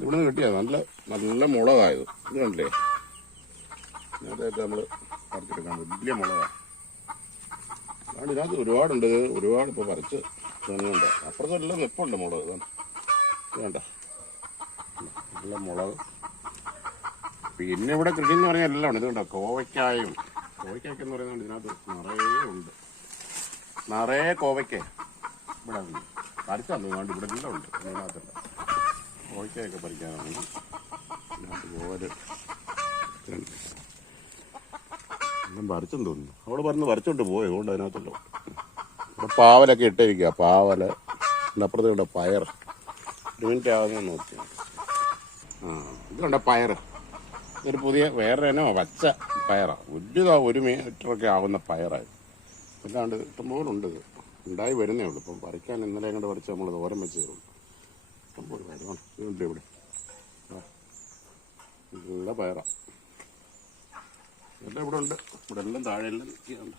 ഇവിടെ നിന്ന് കിട്ടിയാൽ നല്ല നല്ല മുളകായത്. ഇത് കണ്ടില്ലേ, നേരത്തെ നമ്മൾ പറിച്ചെടുക്കാൻ വലിയ മുളകാണ്. അതുകൊണ്ട് ഇതിനകത്ത് ഒരുപാടുണ്ട്. ഒരുപാട് ഇപ്പോൾ പറിച്ച് തന്നുണ്ട്. അപ്പുറത്തെല്ലാം നിൽപ്പുണ്ട് മുളക്. ഇത് വേണ്ട നല്ല മുളക്. പിന്നെ ഇവിടെ കൃഷി എന്ന് പറഞ്ഞാൽ എല്ലാം ഉണ്ട്. ഇതുകൊണ്ടോ കോവയ്ക്കായും. കോവയ്ക്കായ്ക്ക് എന്ന് പറയുന്നത് ഇതിനകത്ത് നിറയെ ഉണ്ട്. നിറയെ കോവയ്ക്ക ഇവിടെ പറിച്ചാൽ തോന്നുന്നുണ്ട്. ഇവിടെ എല്ലാം ഉണ്ട്. ഇതിനകത്തുണ്ട് കോവയ്ക്കായൊക്കെ പറിക്കാനാണെങ്കിൽ ഇതിനകത്ത് പോര് എല്ലാം പറിച്ചെന്ന് തോന്നുന്നു. അവിടെ പറഞ്ഞ് പറിച്ചോണ്ട് പോയി. അതുകൊണ്ട് അതിനകത്തുള്ളൂ. ഇവിടെ പാവലൊക്കെ ഇട്ടിരിക്കുക. പാവല് അപ്പുറത്ത് കണ്ട പയർ. ഒരു മിനിറ്റ് ആവുന്ന നോക്കിയാൽ ഇത് കണ്ട പയർ. ഇതൊരു പുതിയ വേറെ ഇനോ പച്ച പയറാണ്. ഒരു മീറ്ററൊക്കെ ആവുന്ന പയറായി. അല്ലാണ്ട് ഇഷ്ടംപോലെ ഉണ്ട്. ഇത് ഉണ്ടായി വരുന്നേ ഉള്ളൂ. ഇപ്പം പറിക്കാൻ ഇന്നലെ കണ്ട് പറിച്ച് നമ്മൾ തോരൻ വെച്ചേ ഉള്ളൂ. ഇഷ്ടംപോലെ പയറാണ്. ഇതുണ്ട് ഇവിടെ നല്ല പയറാണ്. എല്ലാം ഇവിടെ ഉണ്ട്. ഇവിടെ എല്ലാം താഴെ എല്ലാം നിൽക്കുന്നുണ്ട്.